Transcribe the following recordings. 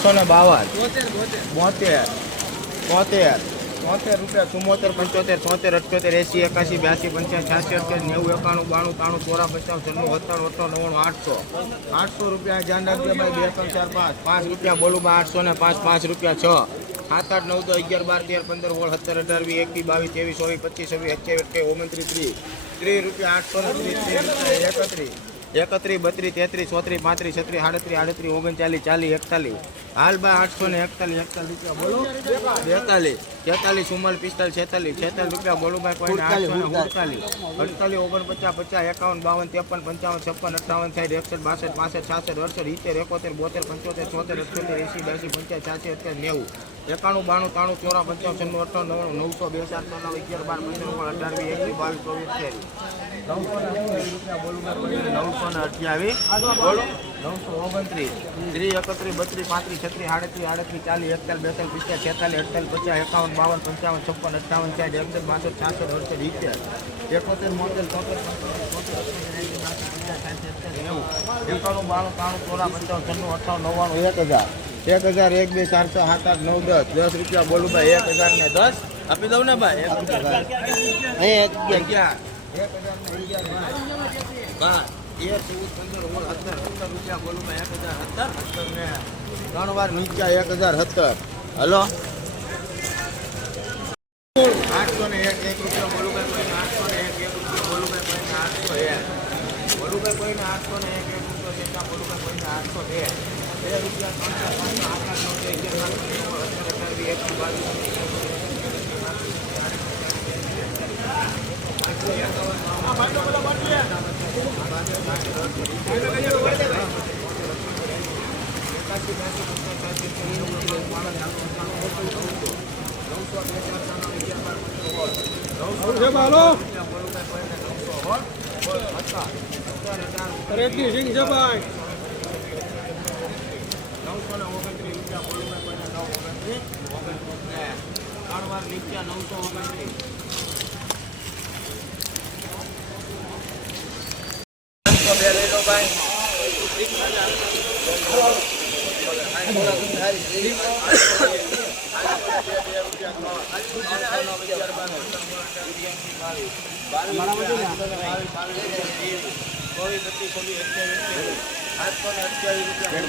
આઠસો ને બાવન. બોતેર તોતેર તોતેર રૂપિયા ચુમ્મોતેર પંચોતેર છોતેર અઠ્યોતેર એસી એકાસી બ્યાસી પંચ્યાસી છ્યાસી અઠ્યાસી નેવું એકાણું બાણું ત્રાણું ચોરા પચાસ છન્નું વત્તાણું અઠાણું નવ્વાણું આઠસો. આઠસો રૂપિયા ધ્યાન રાખજો ભાઈ બે ત્રણ ચાર પાંચ. પાંચ રૂપિયા બોલું બા આઠસો ને પાંચ પાંચ રૂપિયા છ. સાત આઠ નવ દસ અગિયાર બાર તેર પંદર સોળ સત્તર અઢાર વી એકવીસ બાવીસ ત્રેવીસ ચોવીસ પચીસ છવ્વીસ અઠ્યાવીસ અઠ્યાવીસ ઓગણત્રીસ ત્રીસ. ત્રીસ રૂપિયા આઠસો ને ત્રીસ એકત્રીસ. એકત્રીસ બત્રીસ તેત્રીસ ચોત્રીસ પાંત્રીસ છત્રીસ આડત્રીસ આડત્રીસ ઓગણચાલીસ ચાલીસ એકતાલીસ. હાલ બા આઠસો ને એકતાલીસ એકતાલીસ રૂપિયા બોલો. બેતાલીસ તેતાલીસ ચુમ્માલીસ પિસ્તાલીસ છેતાલીસ છેતાલીસ રૂપિયા બોલો ભાઈ કોઈને આઠસો ને અડતાલીસ અડતાલીસ ઓગણપચાસ પચાસ એકાવન બાવન ત્રેપન પંચાવન છપ્પન અઠાવન સાઠ એકસઠ બાસઠ પાસઠ છાસઠ અડસઠ ઇત્તેર એકોતેર બોતેર પંચોતેર છોતેર અઠ્યોતેર એસી બ્યાસી પંચાસ છ્યાસી અત્યારે નેવું. એકાણું બાણું ત્રાણું ચોરા પંચાવન છન્નું અઠાવન નવ્વાણું નવસો બે ચાર નવ અગિયાર બાર પંદર અઢાર વીસ એકવીસ બાવીસ ચોવીસ અઠ્યાવીસ નવસો ને અઠ્યાવીસ બોલો. નવસો ઓગણત્રીસ. ત્રીસ એકત્રીસ બત્રીસ પાંત્રીસ છત્રીસ આડત્રીસ આડત્રીસ ચાલીસ એકતાલીસ બેતાલીસ પિસ્તાલીસ છેતાલીસ અડતાલીસ પચાસ એકાવન બાવન પંચાવન છપ્પન અઠાવન સાઠ એકસઠ બાસઠ છાસઠ અડસઠ ઇત્તેર એકોતેર મોતેર ચોતેર એકાણું બાણું ત્રાણું ચોરા પંચાવન છન્નું અઠ્ઠાવન નવ્વાણું એક હજાર. એક હજાર એક બે ચારસો સાત આઠ નવ દસ. દસ રૂપિયા બોલું ભાઈ એક હજાર ને દસ. આપી દઉં ને ભાઈ? એક હજાર. એક હજાર ને અગિયાર બાર તેર ચૌદ પંદર સોળ સત્તર સત્તર રૂપિયા બોલું ભાઈ એક હજાર સત્તર સત્તર ને ત્રણ વાર નીચા એક હજાર સત્તર હલો આઠસો ને એક એક રૂપિયા બોલું ભાઈ કોઈને આઠસો ને એક એક રૂપિયા બોલું ભાઈ કોઈને આઠસો એક બોલું ભાઈ કોઈને આઠસો ને એક એક રૂપિયા દેતા બોલું ભાઈ કોઈને આઠસો બે બે રૂપિયા ત્રણસો પાંચસો આઠ આઠ નવ અગિયાર બાર પંદર સોળ રેડની સિંગ છે ભાઈ નવસો ને ઓગણત્રીસ રૂપિયા ઓગણત્રીસ ઓગણત્રીસ ત્રણ વાર નીચે નવસો ઓગણત્રીસ. બે લઈ લો ભાઈ ચોવીસ પચીસ છવ્વીસ અઠ્યાવીસ સાતસો ને અઠ્યાવીસ રૂપિયા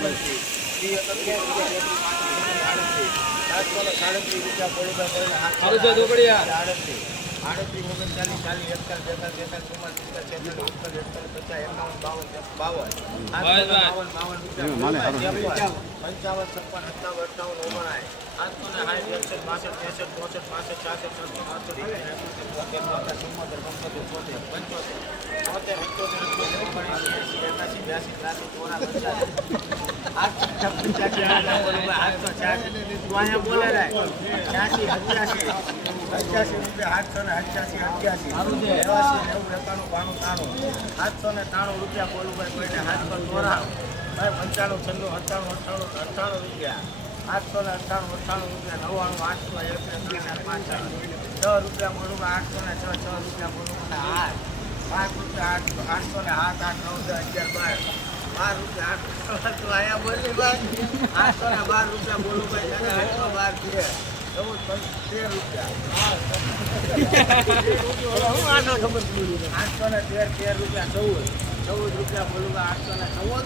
સાતસો ને સાડત્રીસ રૂપિયા આડત્રીસ ઓગણચાલીસ ચાલીસ એકતાલીસ બેતાલીસ તેતાલીસ ચુમ્માલીસ પિસ્તાલીસ છેતાલીસ અડતાલીસ એકતાલીસ પચાસ એકાવન બાવન બાવન. બાવન બાવન પંચાવન છપ્પન સત્તાવન અઠ્ઠાવન ઓગણાય સાતસો ને સાઠ એકસઠ બાસઠ ત્રેસઠ ચોસઠ પાસઠ છાસઠ અડસઠ એકોતેર બોતેર બોતેર ચુમ્મોતેર પંચોતેર છોતેર પંચોતેર. છોતેર અઠ્યોતેર અઠ્યોતેર ઓગણએંસી એંસી એકાસી બ્યાસી ત્રાસી ચોરા પંચાસી આઠસો પંચ્યાસી આઠસો છ્યાસી બોલે છ્યાસી અઠ્યાસી રૂપિયા આઠસો ને અઠ્યાસી અઠ્યાસી. નેવાસી નેવું એકાણું બાણું ત્રાણું સાતસો ને ત્રાણું રૂપિયા બોલુભાઈ કોઈને સાતસો ચોરાણું ભાઈ પંચાણું છન્નું અઠ્ઠાણું અઠ્ઠાણું અઠ્ઠાણું રૂપિયા. આઠસો ને અઠ્ઠાણું અઠ્ઠાણું રૂપિયા નવ્વાણું આઠસો એક ત્રણ પાંચ છ રૂપિયા બોલુભાઈ આઠસો ને છ છ રૂપિયા બોલુભાઈ આઠ. પાંચ રૂપિયા આઠ આઠસો ને આઠ આઠ નવ દસ અગિયાર બાર. બાર રૂપિયા આઠસો અહીંયા બોલી ભાઈ આઠસો ને બાર રૂપિયા બોલુભાઈ ભાઈ આઠસો બાર તેર આઠસો ને તેર તેર રૂપિયા ચૌદ ચૌદ રૂપિયા બોલું આઠસો ને ચૌદ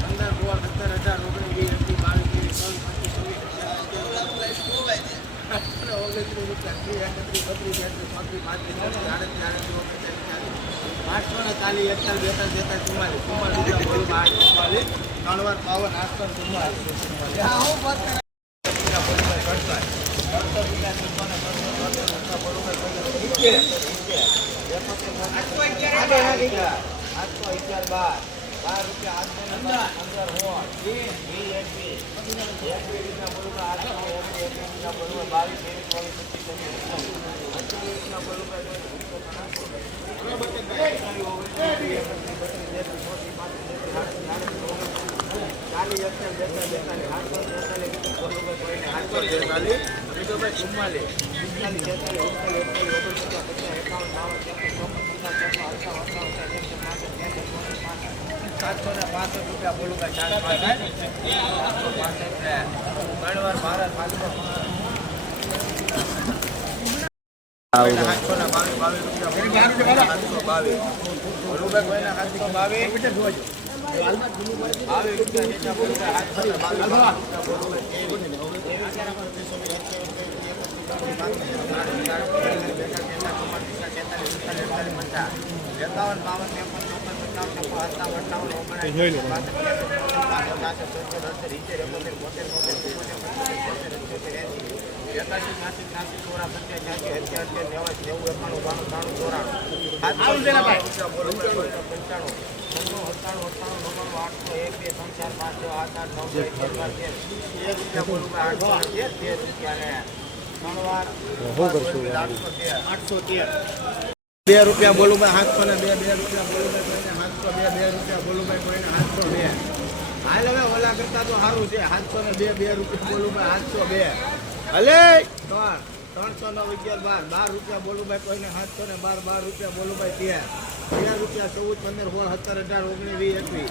પંદર સોળ સત્તર અઢાર ઓગણીસ વીસ બાવીસ ત્રીસ આઠસો ને ચાલીસ એકતાલીસ બેતાલીસ તેતાલીસ ચુમ્માલીસ ચુમ્માલીસ બોલું આઠ ચુમ્માલીસ ત્રણ વાર બાવન આઠસો ને ચુમ્માલીસ બાવીસ સાતસો ને પાસઠ રૂપિયા બોલું ભાઈ ચાર ત્રણ વાર ભારત સાતસો ને બાવીસ બાવીસ રૂપિયા બાવીસ બોલુભાઈ કોઈને સાતસો બાવીસ એકાવન બાવન ત્રેપન ચોપન પચાસ છપ્પન ઓગણસાઠ એકાસી છ્યાસી છ્યાસી ચોરા નેવું, એકાણું, બાણું ત્રાણું બે રૂપિયા બોલું ભાઈ સાતસો ને બે બે રૂપિયા બોલું ભાઈ સાતસો બે બે રૂપિયા બોલું ભાઈ કોઈને સાતસો બે. હાલ હવે ઓલા કરતા તો સારું છે સાતસો ને બે બે રૂપિયા બોલું ભાઈ સાતસો બે. હલે! ત્રણસો નવ અગિયાર બાર. બાર રૂપિયા બોલું ભાઈ કોઈને સાતસો ને બાર બાર રૂપિયા બોલું ભાઈ તેર રૂપિયા ચૌદ પંદર સોળ સત્તર અઢાર ઓગણીસ વીસ એકવીસ.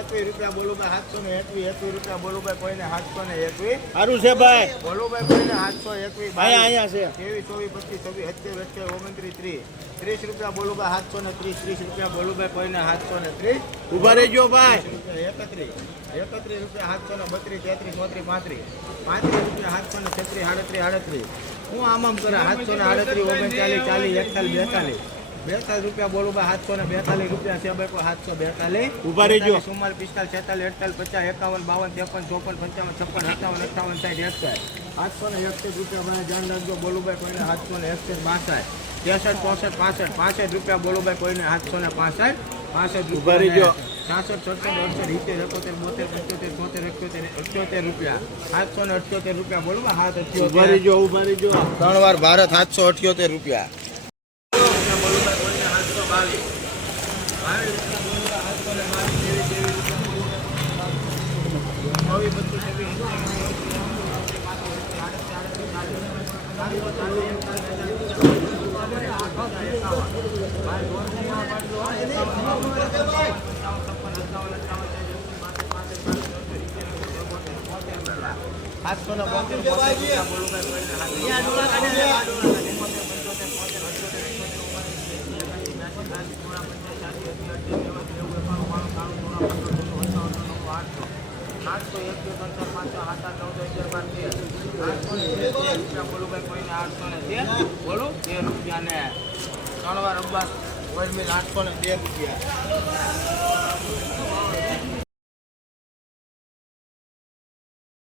એકવીસ રૂપિયા બોલું ભાઈ સાતસો ને એકવીસ એકવીસ રૂપિયા બોલું ભાઈ કોઈને સાતસો ને એકવીસ. સારું છે ભાઈ. બોલું ભાઈ કોઈને સાતસો એકવીસ ભાઈ અહીંયા છે. ત્રેવીસ ચોવીસ પચીસ છવ્વીસ સત્યાવીસ અઠ્યાવીસ ઓગણત્રીસ ત્રીસ. ત્રીસ રૂપિયા બોલું ભાઈ સાતસો ને ત્રીસ ત્રીસ રૂપિયા બોલું ભાઈ કોઈને સાતસો ને ત્રીસ. ઊભા રહેજો ભાઈ. એકત્રીસ. એકત્રીસ રૂપિયા સાતસો ને બત્રીસ તેત્રીસ ચોત્રીસ પાંત્રીસ. પાંત્રીસ રૂપિયા સાતસો ને છત્રીસ સાડત્રીસ આડત્રીસ. હું આમ આમ કરે સાતસો ને આડત્રીસ ઓગણચાલીસ ચાલીસ એકતાલીસ બેતાલીસ. બેતાલીસ રૂપિયા બોલું ભાઈ સાતસો ને બેતાલીસ રૂપિયા છે ભાઈ સાતસો બેતાલીસ. ઊભા ગયો ચુમ્માલીસ પિસ્તાલીસ છેતાલીસ અડતાલીસ પચાસ એકાવન બાવન ત્રેપન ચોપન પંચાવન છપ્પન સત્તાવન અઠાવન સાઠ એકસાઠ સાતસો ને એકસઠ રૂપિયા ભાઈ જાણ રાખજો બોલુભાઈ કોઈને સાતસો ને એકસઠ બાસઠ. ત્રેસઠ ચોસઠ પાસઠ પાસઠ રૂપિયા બોલુભાઈ કોઈને સાતસો ને પાસઠ. પાસઠ ઊભા રહેજો. છાસઠ સડસઠ અડસઠ સિત્તેર એકોતેર બોતેર પંચોતેર તોતેર અઠ્યોતેર અઠ્યોતેર રૂપિયા. સાતસો ને અઠ્યોતેર રૂપિયા બોલું હાથ ઊભા રહેજો ઊભા રહેજો. ત્રણ વાર ભારત સાતસો અઠ્યોતેર રૂપિયા. સાતસો ને આઠસો એક બે ત્રણ ચાર પાંચ છ સાત આઠ નવ દસ અગિયાર બાર તેર આઠસો ને બોલું ભાઈ કોઈને આઠસો ને બોલો. તેર રૂપિયા ને ત્રણ વાર અખબાર વરમી આઠસો ને બે રૂપિયા.